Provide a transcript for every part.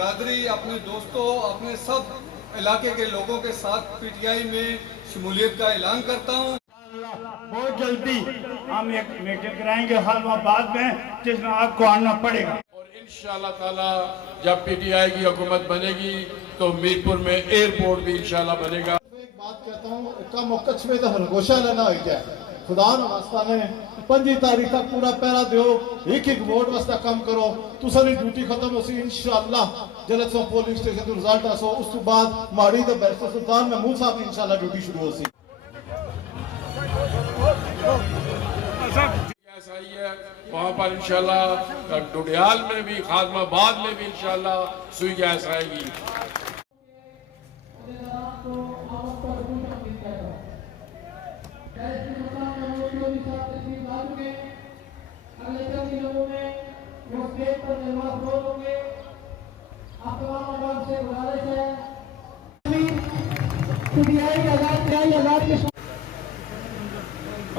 बिरादरी, अपने दोस्तों, अपने सब इलाके के लोगों के साथ पीटीआई में शमूलियत का ऐलान करता हूँ। बहुत जल्दी हम एक मीटिंग कराएंगे हलवाबाद में, जिसमें आपको आना पड़ेगा। और इंशाअल्लाह ताला जब पीटीआई की हुकूमत बनेगी तो मीरपुर में एयरपोर्ट भी इंशाअल्लाह बनेगा। एक बात कहता हूँ, कम कच्छ में तो हरगोशा लेना हो जाए। खुदा न वास्ता ने 5 तारीख तक पूरा पहरा दो, एक वोट वास्ता कम करो, तुसारी ड्यूटी खत्म हो सी इंशाअल्लाह। जलद सो पोलिंग स्टेशन तो रिजल्ट आसो, उस तो बाद माड़ी तो बैरिस्टर सुल्तान महमूद साहब की इंशाअल्लाह ड्यूटी शुरू हो सी। ऐसा ही है वहाँ पर इंशाअल्लाह डुडियाल में भी, खाजमाबाद में भी इंशाअल्लाह सुई गैस आएगी।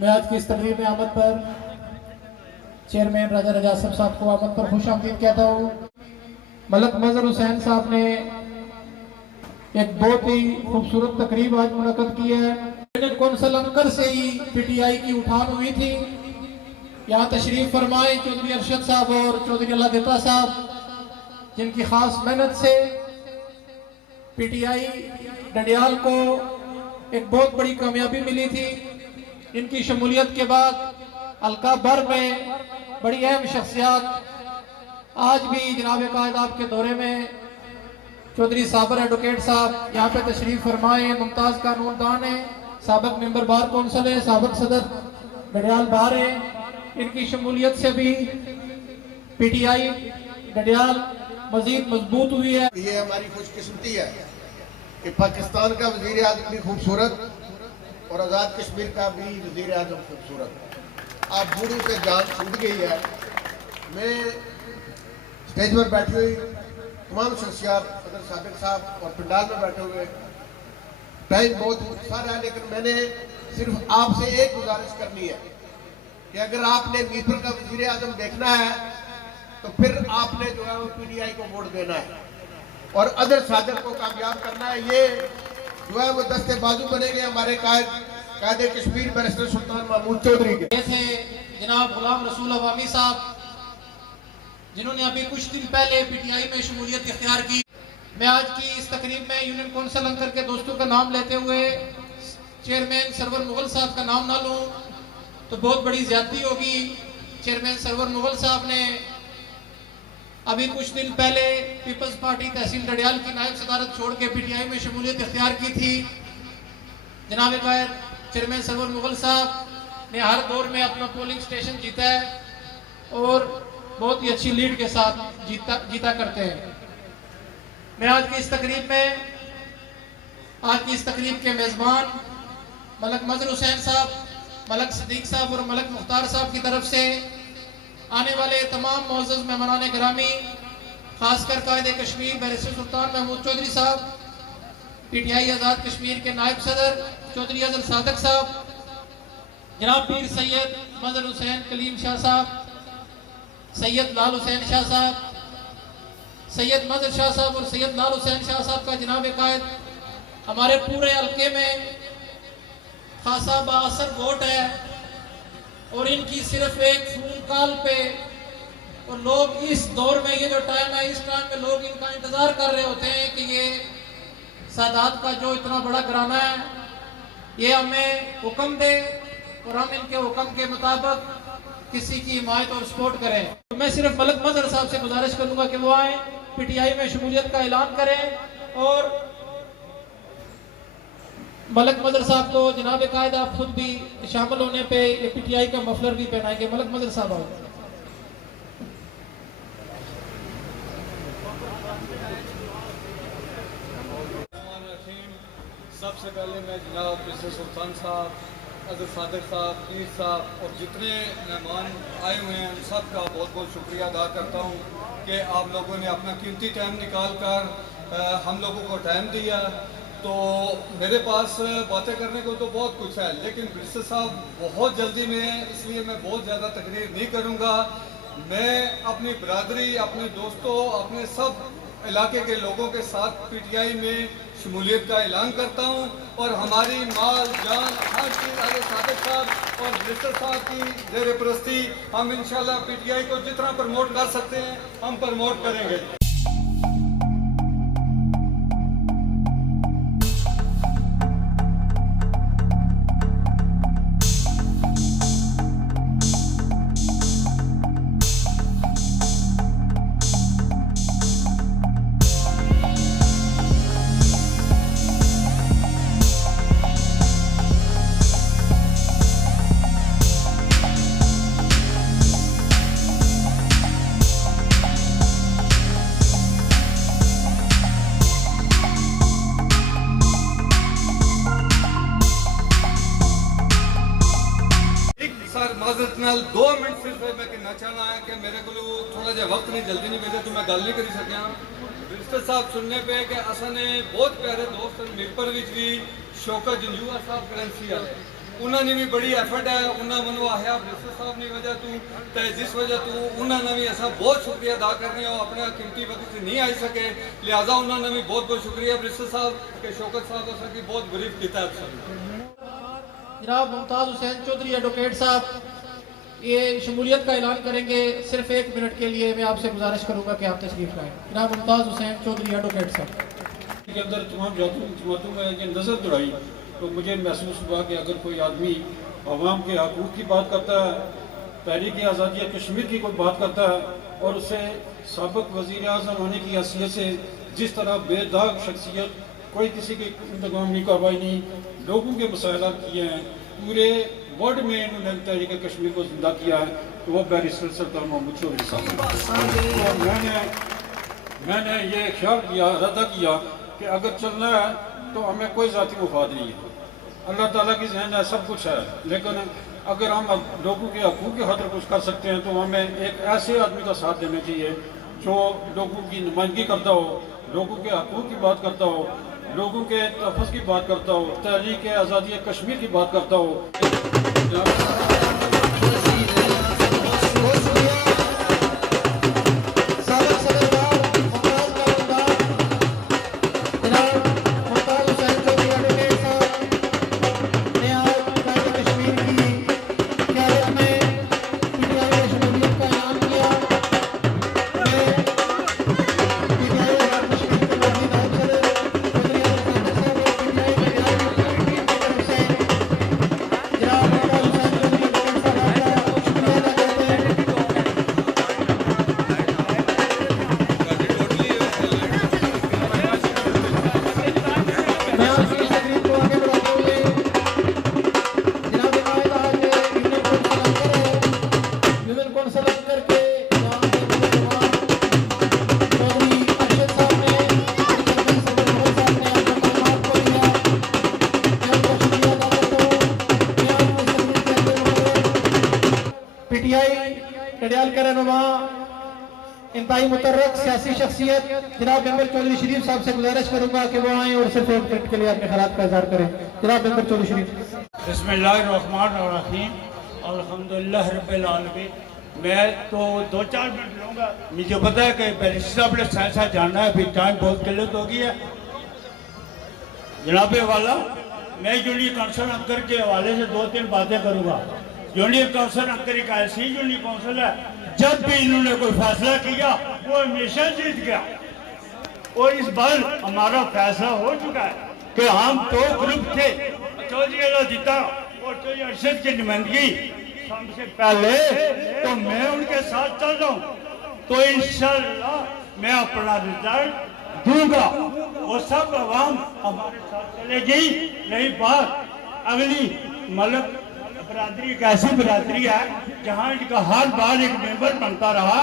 मैं आज की इस तकरीर में आमद पर चेयरमैन राजा रजा साहब को आमद पर खुश आमदीद कहता हूँ। मलक मजहर हुसैन साहब ने एक बहुत ही खूबसूरत तकरीब आज मुनक़द की है। कौंसल अंकर से ही पीटीआई की उठान हुई थी। यहाँ तशरीफ फरमाए चौधरी अरशद साहब और चौधरी अल्लाह देता साहब, जिनकी खास मेहनत से पीटीआई डडियाल को एक बहुत बड़ी कामयाबी मिली थी। इनकी शमूलियत के बाद हल्का भर में बड़ी अहम शख्सियत आज भी जनाब कायद आपके दौरे में चौधरी साबर एडवोकेट साहब यहाँ पे तशरीफ फरमाए। मुमताज़ कानूनदान है, साबिक मेंबर बार कौंसिल है, साबिक सदर डडियाल बार है। इनकी शमूलियत से भी पीटीआई डडियाल मजीद मजबूत हुई है। ये हमारी खुशकिस्मती है कि पाकिस्तान का वजीर आज़म भी खूबसूरत और आज़ाद कश्मीर का भी वजीर आज़म खूबसूरत। आप बूढ़ी से जान छूट गई है। मैं स्टेज पर बैठी हुई तमाम शख्सियात, सदर साबिक साहब और पंडाल में बैठे हुए, टाइम बहुत सारा है, लेकिन मैंने सिर्फ आपसे एक गुजारिश करनी है कि अगर आपने मीरपुर का वजीर आज़म देखना है तो फिर आपने जो है वो पीटीआई को वोट देना है और अदर सादर को कामयाब करना है। ये जो है वो दस्ते बाजू बनेंगे हमारे कायदे कश्मीर बैरिस्टर सुल्तान महमूद चौधरी के। ये थे जनाब गुलाम रसूल अवामी साहब, जिन्होंने अभी कुछ दिन पहले पीटीआई में शमूलियत इख्तियार की। मैं आज की इस तकरीब में यूनियन कौंसिल अंकर के दोस्तों का नाम लेते हुए चेयरमैन सरवर मुगल साहब का नाम ना लूँ तो बहुत बड़ी ज्यादती होगी। चेयरमैन सरवर मुगल साहब ने अभी कुछ दिन पहले पीपल्स पार्टी तहसील डडियाल की नायब सदारत छोड़ के पीटीआई में शमूलियत इख्तियार की थी। जनाब कायद चेयरमैन सरवर मुगल साहब ने हर दौर में अपना पोलिंग स्टेशन जीता है और बहुत ही अच्छी लीड के साथ जीता करते हैं। मैं आज की इस तकरीब के मेज़बान मलक मजहर हुसैन साहब, मलक सदीक साहब और मलक मुख्तार साहब की तरफ से आने वाले तमाम मोअज़्ज़ज़ मेहमानान गिरामी, खासकर कायदे कश्मीर बैरिस्टर सुल्तान महमूद चौधरी साहब, पीटीआई आज़ाद कश्मीर के नायब सदर चौधरी अज़ल सादक साहब, जनाब पीर सैयद मजहर हुसैन कलीम शाह साहब, सैयद लाल हुसैन शाह साहब, सैयद मजहर शाह साहब और सैयद लाल हुसैन शाह साहब का जनाब कायद हमारे पूरे हल्के में खासा बाअसर वोट है और इनकी सिर्फ एक फोन कॉल पे, और लोग इस दौर में, ये जो टाइम है, इस टाइम में लोग इनका इंतजार कर रहे होते हैं कि ये सादात का जो इतना बड़ा घराना है ये हमें हुक्म दे और हम इनके हुक्म के मुताबिक किसी की हिमायत और सपोर्ट करें। तो मैं सिर्फ मलक मजहर साहब से गुजारिश करूंगा कि वो आए, पीटीआई में शमूलियत का ऐलान करें और मलक मजहर साहब को जनाब कायद आप खुद भी शामिल होने पे ये पीटीआई का मफलर भी पहनाएंगे। मलक मजहर साहब आओ। सबसे पहले मैं जनाब मिस्टर सुल्तान साहब, अब्दुल सादिक साहब, पीर साहब और जितने मेहमान आए हुए हैं सब का बहुत बहुत शुक्रिया अदा करता हूँ कि आप लोगों ने अपना कीमती टाइम निकाल कर हम लोगों को टाइम दिया। तो मेरे पास बातें करने को तो बहुत कुछ है, लेकिन मिस्टर साहब बहुत जल्दी में है, इसलिए मैं बहुत ज़्यादा तकरीर नहीं करूँगा। मैं अपनी बरादरी, अपने दोस्तों, अपने सब इलाके के लोगों के साथ पीटीआई में शमूलियत का ऐलान करता हूं और हमारी माल जान हर चीज़ अगर सादिक साहब और मिनिस्टर साहब की ज़ेर परस्ती हम इंशाल्लाह पीटीआई को जितना प्रमोट कर सकते हैं हम प्रमोट करेंगे। माजरत नाल 2 मिनट सिर्फ मैं कहना चाहना है कि मेरे को थोड़ा जिहा वक्त नहीं जल्दी नहीं मिले तो मैं गल नहीं करी सकिया। मिनिस्टर साहब सुनने पे कि असा ने बहुत प्यारे दोस्त मिरपुर विच भी शौकत जंजूआ साहब करेंसी वाले उन्होंने भी बड़ी एफर्ट है, उन्होंने मनु आया मिनिस्टर साहब की वजह तू जिस वजह तू उन्होंने भी असा बहुत शुक्रिया अदा कर रहे हो, अपने कीमती वक्त से नहीं आई सके, लिहाजा उन्होंने भी बहुत बहुत शुक्रिया मिनिस्टर साहब के शौकत साहब असा की बहुत ब्रीफ किया। जनाब मुमताज हुसैन चौधरी एडवोकेट साहब ये शमूलियत का ऐलान करेंगे। सिर्फ 1 मिनट के लिए मैं आपसे गुजारिश करूंगा कि आप तशरीफ लाएं। जनाब मुमताज हुसैन चौधरी एडवोकेट साहब के अंदर तमाम जमातों में ये नज़र दौड़ाई तो मुझे महसूस हुआ कि अगर कोई आदमी अवाम के हकूक़ की बात करता है, तहरीक आज़ादी कश्मीर की कोई बात करता है और उसे साबिक़ वज़ीर आज़म होने की हैसियत से जिस तरह बेदाग शख्सियत, कोई किसी की इंतकामी कार्रवाई नहीं, लोगों के मसाइल किए हैं, पूरे वर्ल्ड में इन्होंने तहरीक कश्मीर को जिंदा किया है, तो वो बैरिस्टर सरदार मोहम्मद चौधरी साहब। और मैंने ये ख्याल किया, इरादा किया कि अगर चलना है तो हमें कोई ज़ाती मुफाद नहीं है, अल्लाह ताला की ज़हन है, सब कुछ है, लेकिन अगर हम लोगों के हकूक़ के खातिर कुछ कर सकते हैं तो हमें एक ऐसे आदमी का साथ देना चाहिए जो लोगों की नुमाइंदगी करता हो, लोगों के हकूक़ की बात करता हो, लोगों के तहफ़्फ़ुज़ की बात करता हो, तहरीक आज़ादी कश्मीर की बात करता हो। कड़ियाल का रहनुमा इंतहाई मुतर्रक सियासी शख्सियत जनाब मेंबर चौधरी शरीफ साहब से गुजारिश करूंगा कि वो आए और सिर्फ 1 मिनट के लिए अपने ख़यालात का इज़हार करें। जनाब मेंबर चौधरी शरीफ। बिस्मिल्लाहिर्रहमानिर्रहीम, अल्हम्दुलिल्लाह रब्बिल आलमीन। मैं तो 2-4 मिनट लूँगा, मुझे पता है कि बैरिस्टर साहब ने साथ जानना है, फिर टाइम बहुत किल्लत हो गई है। जनाबे वाला, मैं यूनियन काउंसिल अंकर के हवाले से 2-3 बातें करूँगा। यूनियन काउंसिल अंकर एक ऐसी यूनियन काउंसिल है, जब भी इन्होंने कोई फैसला किया वो हमेशा जीत गया, और इस बार हमारा फैसला हो चुका है कि हम 2 ग्रुप थे, चौधरी जीता और चौधरी अरशद की नुमाइंदगी सबसे पहले तो मैं उनके साथ चल रहा हूँ, तो इंशाल्लाह मैं अपना रिजल्ट दूंगा और सब आवाम हमारे साथ चलेगी। रही बात अगली, मलक बरादरी एक ऐसी बरादरी है जहाँ इनका हर बार एक मेंबर बनता रहा,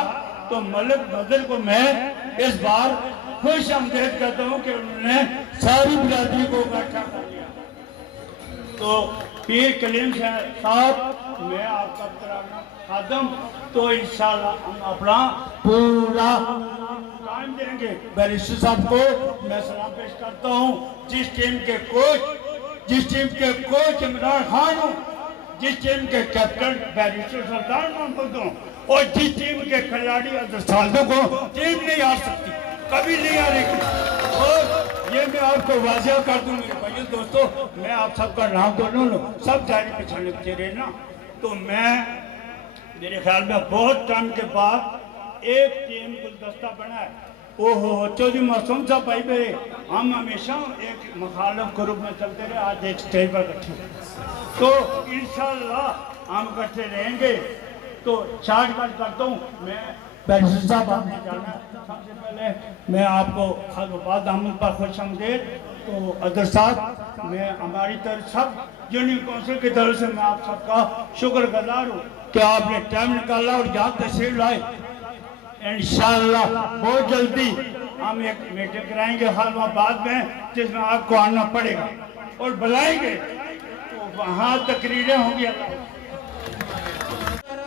तो मलक बदर को मैं इस बार खुश आमदेद करता हूँ कि उन्होंने सारी बरादरी को इकट्ठा कर लिया। तो पीर कलीम साहब मैं आपका पुराना खादम, तो इंशाल्लाह हम अपना पूरा टाइम देंगे। बैरिस्टर साहब को मैं सलाम पेश करता हूँ, जिस टीम के कोच इमरान खान हूँ, जिस टीम के कैप्टन बैरिस्टर सुल्तान मोहम्मद हूँ, और जिस टीम के खिलाड़ी अदर सालों को टीम नहीं आ सकती, कभी नहीं आ रही। और ये मैं आपको वाजिया कर दूं मेरे भाइयों दोस्तों, मैं आप सबका नाम तो लूँ, सब जारी पिछाने बचे रहे ना, तो मैं मेरे ख्याल में बहुत टाइम के बाद एक टीम गुलदस्ता बना है। ओहो चौधरी मासूम साहब भाई मेरे, हम हमेशा एक मुखालिफ ग्रुप में चलते रहे, आज एक स्टेज पर इकट्ठे, तो इंशाल्लाह हम इकट्ठे रहेंगे। तो शॉर्टकट करता हूँ मैं, बैरिस्टर साहब आपने जाना सबसे पहले मैं आपको खैराबाद आमद पर खुश आमदेद। तो अदर साहब मैं हमारी तरफ सब यूनियन काउंसिल की तरफ से मैं आप सबका शुक्रगुजार हूँ कि आपने टाइम निकाला और यहाँ तशरीफ लाए। इंशाअल्लाह बहुत जल्दी हम एक मीटिंग कराएंगे खैराबाद में, जिसमें आपको आना पड़ेगा और बुलाएंगे, तो वहाँ तकरीरें होंगी।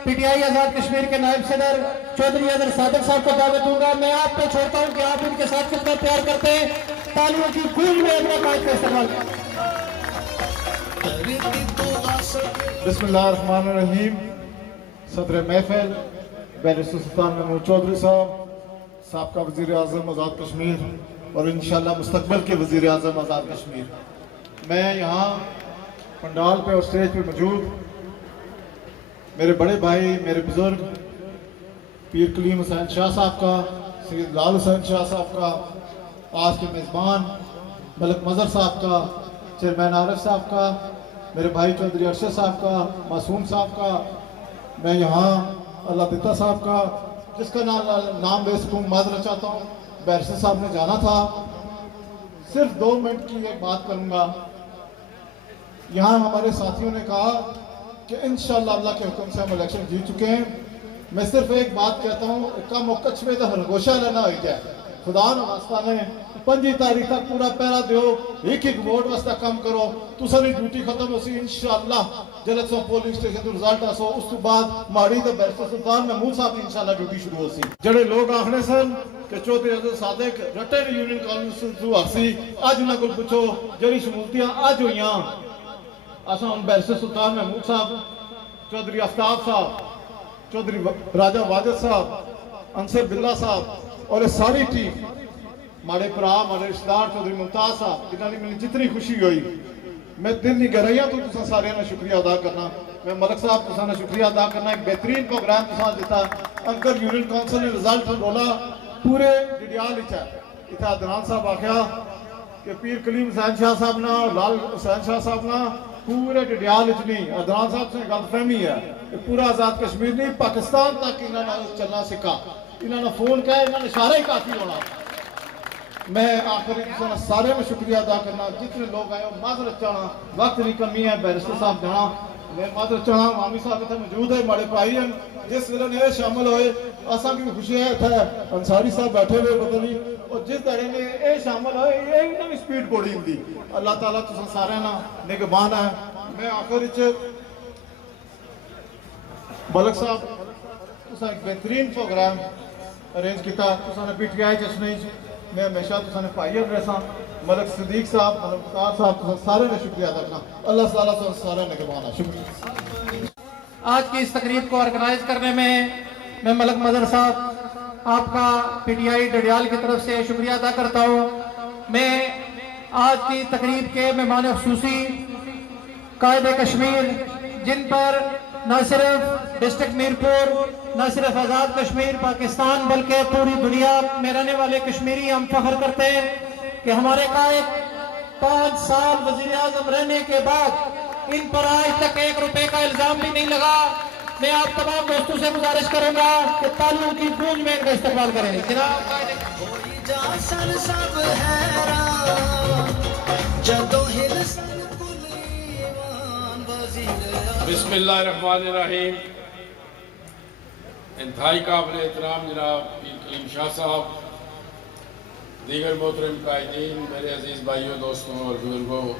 पीटीआई आजाद कश्मीर के नायब सदर चौधरी अदर सादिक साहब को दावत दूंगा। मैं आप पे छोड़ता हूँ कि आप इनके साथ कितना प्यार करते हैं। तालियों की गूंज में अपना माइक का इस्तेमाल करें। बिस्मिल्लाहिर्रहमानिर्रहीम। सदर महफिल बैरिस्टर सुल्तान महमूद चौधरी साहब, साबका वज़ीर आज़म आज़ाद कश्मीर और इंशाअल्लाह मुस्तकबिल के वज़ीर आज़म आज़ाद कश्मीर, मैं यहाँ पंडाल पे और स्टेज पे मौजूद मेरे बड़े भाई, मेरे बुजुर्ग पीर कलीम हुसैन शाह साहब का, सैयद लाल हुसैन शाह साहब का, आज के मेज़बान मलक मज़र साहब का, चेयरमैन आरिफ साहब का, मेरे भाई चौधरी अरशद साहब का, मासूम साहब का, मैं यहाँ अल्लाह दिता साहब का, जिसका नाम ले सकूँ माजरा चाहता हूँ। बैरिस्टर साहब ने जाना था, सिर्फ 2 मिनट की एक बात करूँगा। यहाँ हमारे साथियों ने कहा कि इंशाअल्लाह अल्लाह के हुक्म से हम इलेक्शन जीत चुके हैं। मैं सिर्फ एक बात कहता हूँ, कम कच्छ में तो हरगोशा लेना हो जाए, खुदा न वास्ता ने 5 तारीख तक पूरा पहरा दो, एक वोट वास्ता कम करो, तो सारी ड्यूटी खत्म हो सी इंशाअल्लाह। जलद सो पोलिंग स्टेशन तो रिजल्ट आसो, उस तो बाद माड़ी तो बैरिस्टर सुल्तान महमूद साहब की इंशाअल्लाह ड्यूटी शुरू हो सी। जड़े लोग आखने सन कि चौधरी अब्दुल सादिक रटे यूनियन काउंसिल तू आसी, अज उन्होंने को पूछो जड़ी शमूलतियां अज हुई असा हम बैरिस्टर सुल्तान महमूद साहब, चौधरी आफ्ताब साहब, चौधरी राजा वाजिद साहब, अंसर बिल्ला साहब और ये सारी टीम, माड़े भरा माड़े रिश्तेदार चौधरी मुमताज साहब, जिन्होंने मेरी जितनी खुशी हुई, मैं दिल की गहराइयां तो तुसा सारे का शुक्रिया अदा करना। मैं मलक साहब तुसा शुक्रिया अदा करना, एक बेहतरीन प्रोग्राम तुसा दिता। अंकर यूनियन काउंसिल ने रिजल्ट रोला पूरे डिडियाल इतना अदनान साहब आख्या कि पीर कलीम हुसैन शाह साहब ना और लाल हुसैन शाह साहब ना पूरे डिडियाल नहीं, अदनान साहब से गलतफहमी है, पूरा आजाद कश्मीर नहीं पाकिस्तान तक इन्होंने चलना सीखा। इन्होंने फोन किया, इन्होंने इशारा ही काफी होना। मैं आखिरी सारे में शुक्रिया अदा करना, जितने लोग आए माजरत चाहना, वक्त की कमी है, बैरिस्टर साहब जाना मैं माजरत चाहना, मामी साहब इतने मौजूद है, बड़े भाई हैं जिस वेले ने शामिल होए, असा की खुशी है। इतने अंसारी साहब बैठे हुए पता नहीं, और जिस धड़े ने ये शामिल होए ये भी स्पीड बड़ी होंगी। अल्लाह ताला तुम सारे ना निगहबान है। मैं आखिर मलक साहब तुसा एक बेहतरीन प्रोग्राम अरेंज किया, तुसा पीटीआई जश्न मैं हमेशा तुसाने पाई रहा। मलक सदीक साहब, मलक मुख्तार साहब, सारे ने शुक्रिया अदा करना। अल्लाह ताला सारे निगहबान। शुक्रिया। आज की इस तकरीब को ऑर्गेनाइज करने में मैं मलक मज़र साहब आपका पीटीआई डडियाल की तरफ से शुक्रिया अदा करता हूँ। मैं आज की तकरीब के मेहमान ख़ुसूसी कायदे कश्मीर, जिन पर न सिर्फ डिस्ट्रिक्ट मीरपुर, न सिर्फ आज़ाद कश्मीर पाकिस्तान बल्कि पूरी दुनिया में रहने वाले कश्मीरी हम फख्र करते हैं कि हमारे कायद 5 साल वजीर आजम रहने के बाद इन पर आज तक 1 रुपए का इल्जाम भी नहीं लगा। मैं आप तमाम दोस्तों से गुजारिश करूंगा कि तालियों की गूंज में इनका इस्तेमाल करें। जनाब बिस्मिल्लाहिर्रहमानिर्रहीम। इंतहाई काबिल एहतराम जनाब पीर कलीम शाह साहब, दीगर मोहतरम कायदीन, मेरे अजीज़ भाइयों, दोस्तों और बुजुर्गों,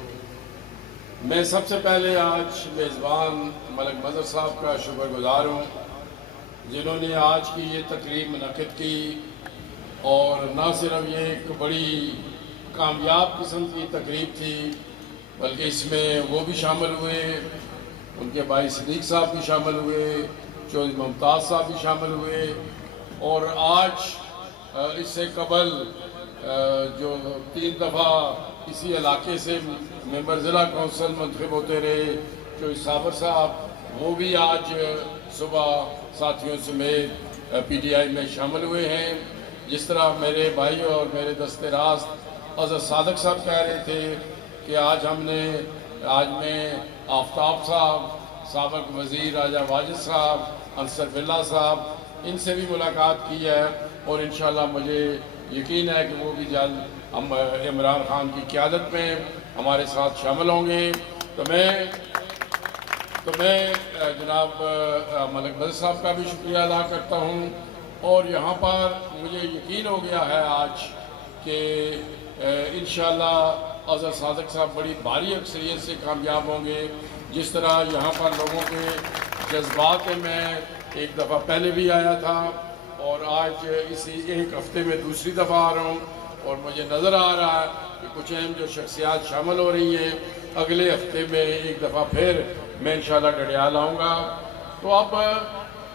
मैं सबसे पहले आज मेज़बान मलक मज़हर साहब का शुक्रगुजार हूँ जिन्होंने आज की ये तकरीब मुनक़िद की और न सिर्फ ये एक बड़ी कामयाब किस्म की तकरीब थी बल्कि इसमें वो भी शामिल हुए, उनके भाई सदीक साहब भी शामिल हुए, चौधरी मुमताज़ साहब भी शामिल हुए और आज इससे कबल जो 3 दफ़ा इसी इलाके से मेंबर ज़िला कौंसिल मुंतखब होते रहे चौधरी साबर साहब, वो भी आज सुबह साथियों समेत PTI में शामिल हुए हैं। जिस तरह मेरे भाई और मेरे दस्ते रास्त हज़रत सादक साहब कह रहे थे कि आज में आफ्ताब साहब, साबिक़ वज़ीर राजा वाजिद साहब, अंसर बिल्ला साहब, इनसे भी मुलाकात की है और इंशाअल्लाह मुझे यकीन है कि वो भी जल्द हम इमरान खान की क़यादत में हमारे साथ शामिल होंगे। तो मैं जनाब मलक मज़हर साहब का भी शुक्रिया अदा करता हूँ और यहाँ पर मुझे यकीन हो गया है आज कि इंशाअल्लाह हज़रत सादक साहब बड़ी भारी अक्सरियत से कामयाब होंगे। जिस तरह यहाँ पर लोगों के जज्बात में मैं एक दफ़ा पहले भी आया था और आज इसी एक हफ़्ते में दूसरी दफ़ा आ रहा हूँ और मुझे नज़र आ रहा है कि कुछ अहम जो शख्सियात शामिल हो रही हैं। अगले हफ्ते में एक दफ़ा फिर मैं इंशाअल्लाह डडियाल आऊँगा। तो अब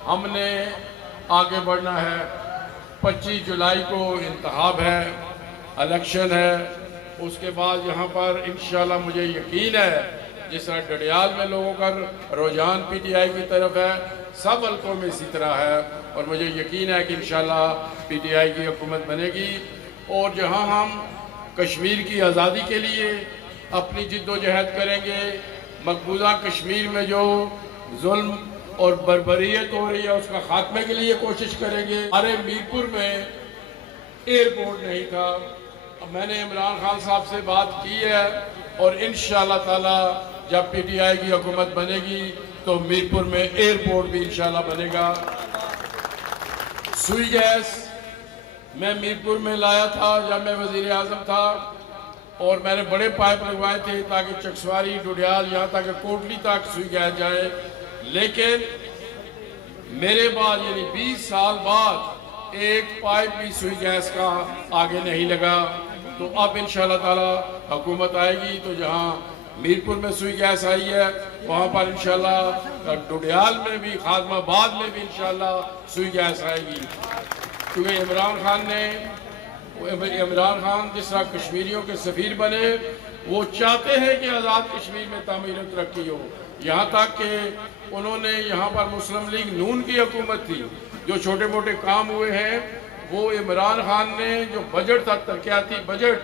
हमने आगे बढ़ना है। 25 जुलाई को इंतखाब है, इलेक्शन है, उसके बाद यहाँ पर इंशाअल्लाह मुझे यकीन है जिस तरह डडियाल में लोगों का रुझान PTI की तरफ है, सब हल्कों में इसी तरह है और मुझे यकीन है कि इंशाअल्लाह PTI की हुकूमत बनेगी और जहाँ हम कश्मीर की आज़ादी के लिए अपनी जिद्दोजहद करेंगे, मकबूजा कश्मीर में जो जुल्म और बर्बरियत हो रही है उसका खात्मे के लिए कोशिश करेंगे। हमारे मीरपुर में एयरपोर्ट नहीं था, अब मैंने इमरान खान साहब से बात की है और इंशाअल्लाह ताला जब PTI की हुकूमत बनेगी तो मीरपुर में एयरपोर्ट भी इंशाअल्लाह बनेगा। सुई गैस मैं मीरपुर में लाया था जब मैं वज़ीर आज़म था और मैंने बड़े पाइप लगवाए थे ताकि चकसवारी, डुडियाल, यहाँ तक कोटली तक सुई गैस जाए, लेकिन मेरे बाद यानी 20 साल बाद एक पाइप भी सुई गैस का आगे नहीं लगा। तो अब इंशाअल्लाह ताला हुकूमत आएगी तो जहाँ मीरपुर में सुई गैस आई है वहाँ पर इंशाअल्लाह डुडियाल में भी, खादमाबाद में भी इंशाअल्लाह सुई गैस आएगी। क्योंकि इमरान खान जिस तरह कश्मीरियों के सफ़ीर बने, वो चाहते हैं कि आज़ाद कश्मीर में तामीर और तरक्की हो। यहाँ तक कि उन्होंने यहाँ पर मुस्लिम लीग नून की हुकूमत थी, जो छोटे मोटे काम हुए हैं वो इमरान खान ने जो बजट था, तरक्याती बजट,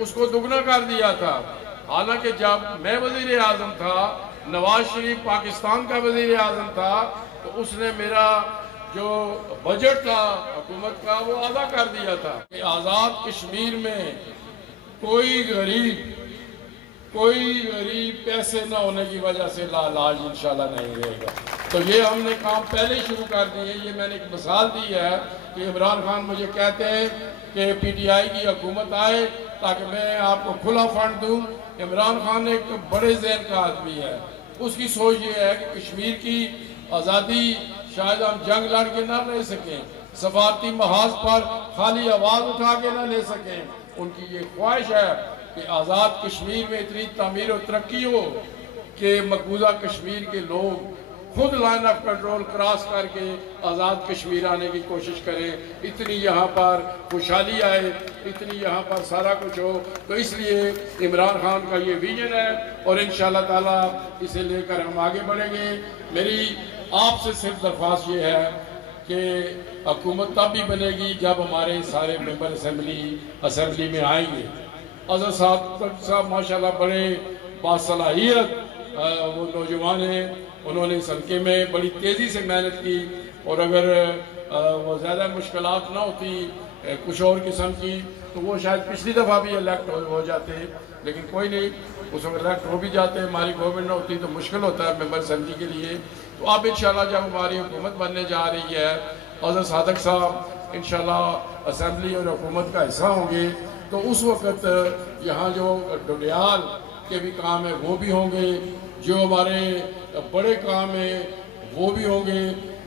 उसको दुगना कर दिया था। हालांकि जब मैं वज़ीर आज़म था, नवाज शरीफ पाकिस्तान का वज़ीर आज़म था, तो उसने मेरा जो बजट था हुकूमत का वो आधा कर दिया था कि आज़ाद कश्मीर में कोई गरीब पैसे न होने की वजह से लालाज इंशाल्लाह नहीं रहेगा। तो ये हमने काम पहले ही शुरू कर दिए। ये मैंने एक मिसाल दी है कि इमरान खान मुझे कहते हैं कि PTI की हुकूमत आए ताकि मैं आपको खुला फंड दूं। इमरान खान एक बड़े ज़हन का आदमी है, उसकी सोच ये है कि कश्मीर की आज़ादी शायद हम जंग लड़ के ना ले सकें, सफारती महाज पर खाली आवाज़ उठा के ना ले सकें। उनकी ये ख्वाहिश है कि आज़ाद कश्मीर में इतनी तामीर और तरक्की हो कि मकबूजा कश्मीर के लोग खुद लाइन ऑफ कंट्रोल क्रॉस करके आज़ाद कश्मीर आने की कोशिश करें, इतनी यहाँ पर खुशहाली आए, इतनी यहाँ पर सारा कुछ हो। तो इसलिए इमरान खान का ये विजन है और इंशाअल्लाह ताला इसे लेकर हम आगे बढ़ेंगे। मेरी आपसे सिर्फ दरख्वास्त ये है कि हुकूमत तब भी बनेगी जब हमारे सारे मेंबर असेंबली में आएंगे। अज़हर साहब माशाल्लाह बड़े बासलाहियत वो नौजवान हैं। उन्होंने इस हल्के में बड़ी तेज़ी से मेहनत की, और अगर वो ज़्यादा मुश्किलात ना होती कुछ और किस्म की तो वो शायद पिछली दफ़ा भी इलेक्ट हो जाते, लेकिन कोई नहीं, उस वक्त इलेक्ट हो भी जाते। हमारी गवर्नमेंट ना होती तो मुश्किल होता है मेंबर असेंबली के लिए। तो अब इंशाल्लाह जब हमारी हुकूमत बनने जा रही है, अज़हर सादक साहब इंशाल्लाह असेंबली और हुकूमत का हिस्सा होंगे, तो उस वक्त यहाँ जो डोडियाल के भी काम है वो भी होंगे, जो हमारे बड़े काम है वो भी होंगे,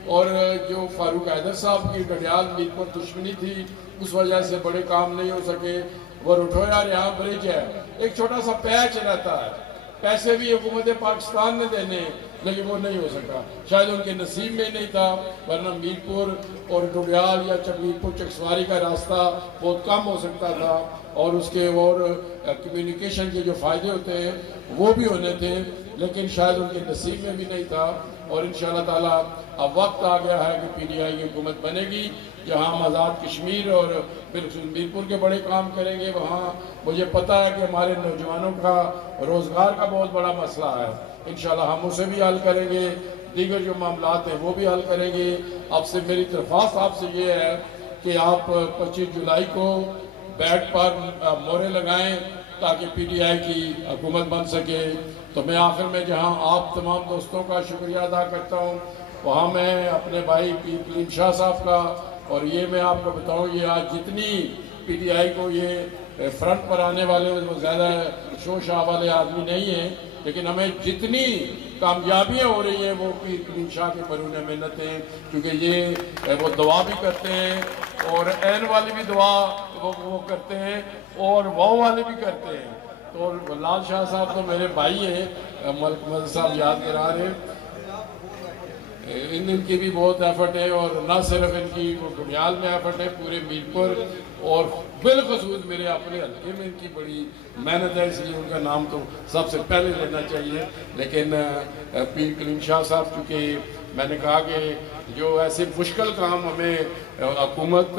और जो फारूक हैदर साहब की डोडियाल मीर पर दुश्मनी थी उस वजह से बड़े काम नहीं हो सके। वो रुठोया यहाँ ब्रिज है, एक छोटा सा पैच रहता है, पैसे भी हुकूमत पाकिस्तान ने देने, लेकिन वो नहीं हो सका, शायद उनके नसीब में नहीं था, वरना मीरपुर और डोडियाल या मीरपुर चकसवारी का रास्ता बहुत कम हो सकता था, और उसके और कम्युनिकेशन के जो फ़ायदे होते हैं वो भी होने थे, लेकिन शायद उनके नसीब में भी नहीं था। और इंशाअल्लाह ताला अब वक्त आ गया है कि PTI की हुकूमत बनेगी, जहाँ हम आज़ाद कश्मीर और बिल्कुल मीरपुर के बड़े काम करेंगे। वहाँ मुझे पता है कि हमारे नौजवानों का रोज़गार का बहुत बड़ा मसला है, इंशाअल्लाह हम उसे भी हल करेंगे, दीगर जो मामलात हैं वो भी हल करेंगे। आपसे मेरी दरख्वास्त आपसे ये है कि आप 25 जुलाई को बैट पर मोहरे लगाएं ताकि PTI की हुकूमत बन सके। तो मैं आखिर में जहां आप तमाम दोस्तों का शुक्रिया अदा करता हूं, वहां मैं अपने भाई कलीम शाह साहब का, और ये मैं आपको बताऊं, ये आज जितनी PTI को ये फ्रंट पर आने वाले वो ज़्यादा शोर शाह वाले आदमी नहीं हैं, लेकिन हमें जितनी कामयाबियाँ हो रही हैं वो पीर कलीम शाह के बरूने मेहनत हैं, क्योंकि ये वो दुआ भी करते हैं और ऐन वाली भी दुआ वो करते हैं और वाह वाले भी करते हैं। तो लाल शाह साहब तो मेरे भाई हैं, मलिक साहब याद करा रहे, इनकी भी बहुत एफर्ट है, और न सिर्फ इनकी डोडियाल में एफर्ट है, पूरे मीरपुर और बिलखसूस मेरे अपने हल्के में इनकी बड़ी मेहनत है, इसलिए उनका नाम तो सबसे पहले लेना चाहिए। लेकिन पीर कलीम शाह साहब, चूँकि मैंने कहा कि जो ऐसे मुश्किल काम हमें हुकूमत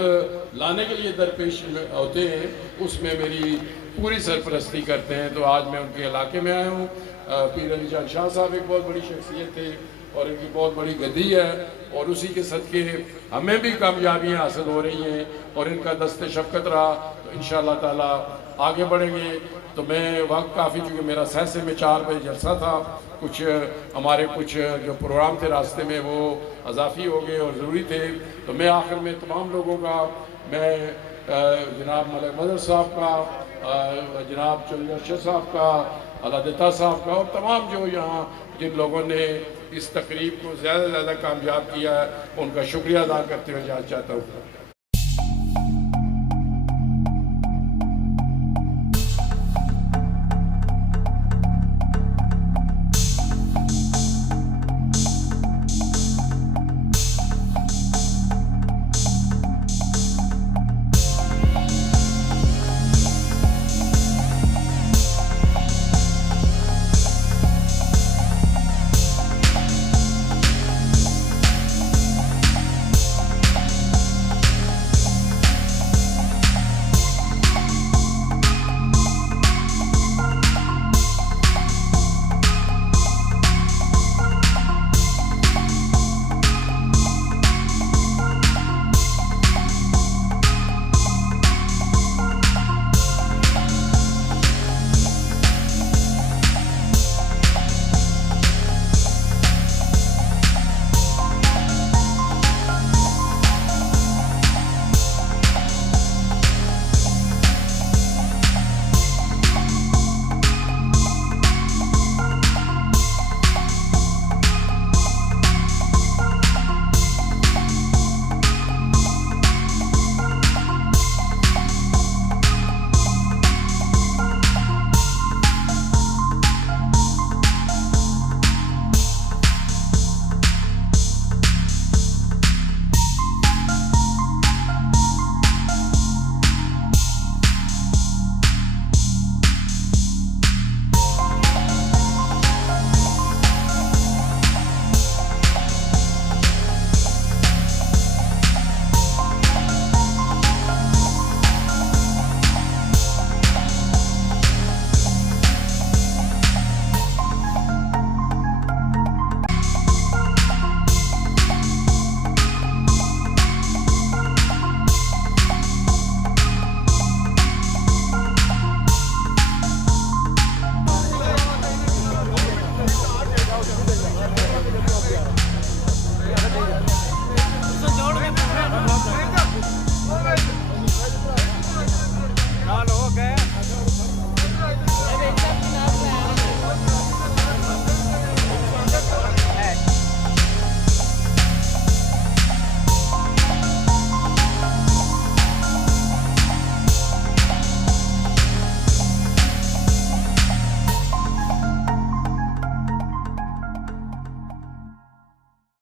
लाने के लिए दरपेश होते हैं उसमें मेरी पूरी सरपरस्ती करते हैं, तो आज मैं उनके इलाके में आया हूँ। पीर अली जान शाह साहब एक बहुत बड़ी शख्सियत थे और इनकी बहुत बड़ी गद्दी है, और उसी के सदके हमें भी कामयाबियाँ हासिल हो रही हैं, और इनका दस्ते शफ़क़त रहा तो इंशाअल्लाह ताला आगे बढ़ेंगे। तो मैं वक्त काफ़ी, चूँकि मेरा सहसे में 4 बजे जलसा था, कुछ हमारे कुछ जो प्रोग्राम थे रास्ते में वो अजाफी हो गए और ज़रूरी थे, तो मैं आखिर में तमाम लोगों का, मैं जनाब मलिक मदर साहब का, जनाब चंद्र साहब का, अलादिता साहब का, और तमाम जो यहाँ जिन लोगों ने इस तकरीब को ज़्यादा से ज़्यादा कामयाब किया है उनका शुक्रिया अदा करते हुए जाना चाहता हूँ।